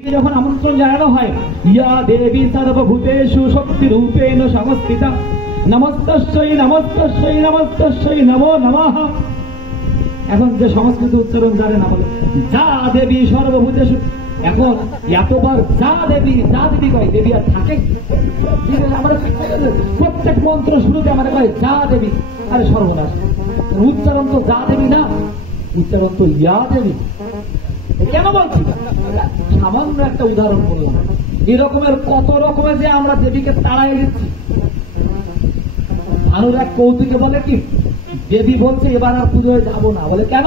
যখন আমন্ত্রণ জানানো হয় ইয়া দেবী সর্বভূতেষু শক্তি রূপেণ সংস্থিতা নমস্তস্যৈ নমস্তস্যৈ নমস্তস্যৈ নমো নমঃ। এখন যে সংস্কৃত উচ্চারণ জানে না বলে যা দেবী সর্বভূতেষু। এখন এতবার যা দেবী কয় দেবী আর থাকে? আমরা প্রত্যেক মন্ত্র শুরুতে আমরা কয় যা দেবী। আরে সর্বনাশ, উচ্চারণ তো যা দেবী না, উচ্চারণ তো ইয়া দেবী। কেন বলছি? সামান্য একটা উদাহরণ বললাম, এরকমের কত রকমের যে আমরা দেবীকে তাড়াই দিচ্ছি। আরোর এক কৌতুকে বলে কি, দেবী বলছে এবার আর পুজোয় যাবো না। বলে কেন?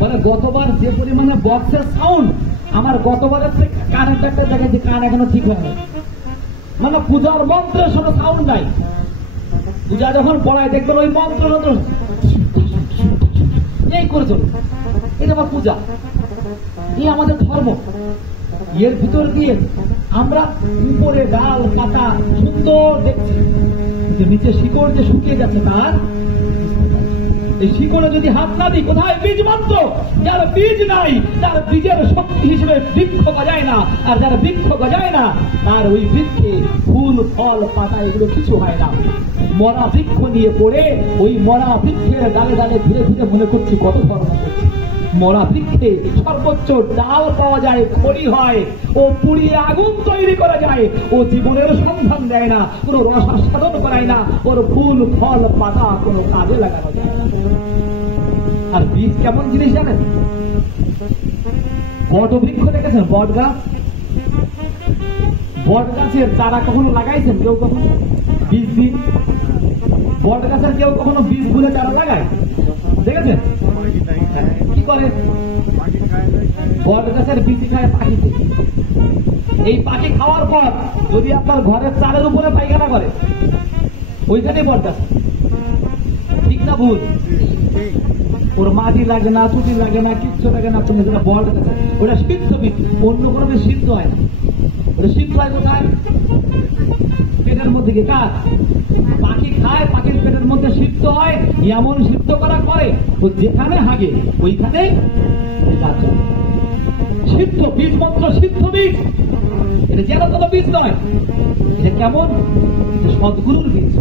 বলে গতবার যে পরিমাণে বক্সের সাউন্ড, আমার গতবারের থেকে কানের একটা জায়গায় যে কান এখনো ঠিক হয় না। মানে পূজার মন্ত্রের কোনো সাউন্ড নাই। পূজা যখন পড়ায় দেখবেন ওই মন্ত্র এই করে চলবে। এটা আমার পূজা, এই আমাদের ধর্ম। এর ভিতর দিয়ে আমরা উপরে ডাল পাতা সুন্দর দেখছি, যে নিচে শিকড় যে শুকিয়ে যাচ্ছে তার এই শিকড়ে যদি হাত না দিই, কোথায় বীজ মন্ত্র? যার বীজ নাই তার বীজের শক্তি হিসেবে বৃক্ষ গজায় না, আর যারা বৃক্ষ গজায় না তার ওই বৃক্ষে ফুল ফল পাতা এগুলো কিছু হয় না। মরা বৃক্ষ নিয়ে পড়ে ওই মরা বৃক্ষের ডালে ডালে ঘুরে ঘুরে মনে করছি কত ধর্ম করছি। মরা বৃক্ষে সর্বোচ্চ ডাল পাওয়া যায়, খড়ি হয়, ও পুড়িয়ে আগুন তৈরি করা যায়। ও জীবনের সন্ধান দেয় না, কোনো রসাস্বাদন করায় না, ওর ফুল ফল পাতা কোনো কাজে লাগানো যায় না। আর বীজ কেমন জিনিস জানেন? বট বৃক্ষ দেখেছেন? বট গাছ, বট গাছের চারা কখনো লাগাইছেন? কেউ কখনো বীজ দিন? বট গাছের কেউ কখনো বীজ গুলে চারা লাগায় দেখেছেন? কি করে? বট গাছের বিচি খায় পাখিতে। এই পাখি খাওয়ার পর যদি আপনার ঘরের চালের উপরে পায়খানা করে, ওইখানে বট গাছ। ঠিক না ভুল? ওর মাটি লাগে না, চুটি লাগে না, কিচ্ছু লাগে না, বট গাছ। ওটা সিদ্ধ বীজ, অন্য কোনো সিদ্ধ হয় না। ওটা সিদ্ধ হয় কোথায়? পেটের মধ্যে গিয়ে। কার? পাখি খায়, পাখির পেটের মধ্যে সিদ্ধ হয়। এমন সিদ্ধ করা করে ও যেখানে হাগে ওইখানে সিদ্ধ বীজ মন্ত্র, সিদ্ধ বীজ। এটা যেন কোনো বীজ নয়। এটা কেমন? সদ্গুরুর বীজ,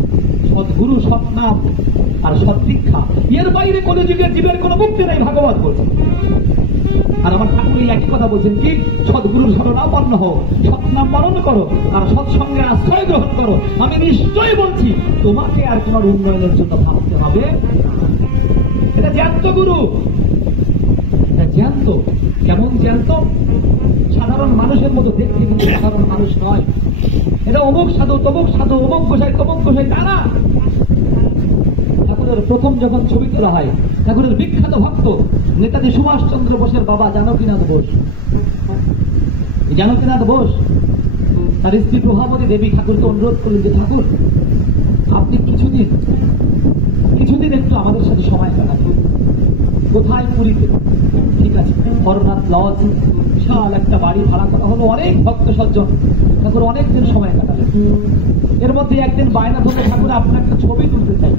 সদ্গুরু, সৎনাম আর সৎদীক্ষা। এর বাইরে কোন যুগের জীবের কোন মুক্তি নেই, ভাগবত বলছে। আর আমার ঠাকুর এই একই কথা বলছেন কি, সদ্গুরুর শরণাপন্ন হও, সৎনাম পালন করো, আর সৎসঙ্গে আশ্রয় গ্রহণ করো। আমি নিশ্চয়ই বলছি তোমাকে আর তোমার উন্নয়নের জন্য ভাবতে হবে। এটা জ্যান্ত গুরু, এটা জ্যান্ত। কেমন জ্যান্ত? সাধারণ মানুষের মতো দেখতে, কিন্তু সাধারণ মানুষ নয়। এটা অমুক সাধু, তমুক সাধু, অমুক গোসাই, তমুক গোসাই, তা না। ঠাকুরের প্রথম যখন ছবি তোলা হয়, ঠাকুরের বিখ্যাত ভক্ত নেতাজি সুভাষচন্দ্র বোসের বাবা জানকীনাথ বোস, জানকীনাথ বোস তার স্ত্রী প্রভাবতী দেবী ঠাকুরকে অনুরোধ করলেন যে ঠাকুর, আপনি কিছুদিন একটু আমাদের সাথে সময় কাটাবেন। কোথায়? পুরীতে। ঠিক আছে, হরনাথ লজ, বিশাল একটা বাড়ি ভাড়া করা হলো, অনেক ভক্ত সজ্জন। ঠাকুর অনেকদিন সময় কাটালেন। এর মধ্যে একদিন বায়না ধরলে, ঠাকুর আপনার একটা ছবি তুলতে চাই।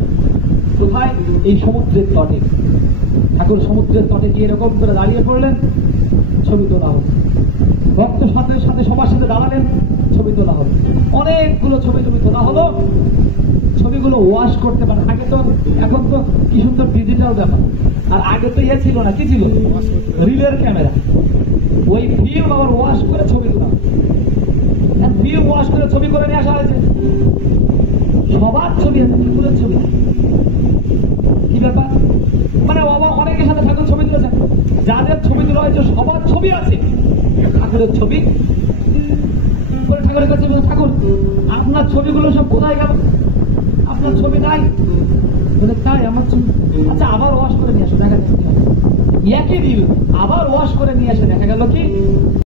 কোথায়? এই সমুদ্রের তটে। ঠাকুর সমুদ্রের তটে গিয়ে এরকম করে দাঁড়িয়ে পড়লেন, ছবি তোলা হল। ভক্ত সাথে সাথে সবার সাথে দাঁড়ালেন, ছবি তোলা হলো। অনেকগুলো ছবি তোলা হলো। ছবিগুলো ওয়াশ করতে পারে। আগে তো, এখন তো কি সুন্দর ডিজিটাল ব্যাপার। আর আগে তো ইয়ে ছিল না, কি ছিল? রিলের ক্যামেরা। ওই ফিল্ম আবার ওয়াশ করে ছবি তোলা, ফিল্ম ওয়াশ করে ছবি করে নিয়ে আসা হয়েছে। সবার ছবি আছে, ঠাকুরের ছবি। কি ব্যাপার? মানে অনেকের সাথে ঠাকুর ছবি তুলেছেন, যাদের ছবি তোলা হয়েছে সবার ছবি আছে, ঠাকুরের ছবি। ঠাকুরের কাছে, ঠাকুর আপনার ছবিগুলো সব কোথায় গেল? আপনার ছবি নাই। তাই আমার ছবি, আচ্ছা আবার ওয়াশ করে নিয়ে আসো, দেখা যাচ্ছে একই রিল আবার ওয়াশ করে নিয়ে এসে দেখা গেল কি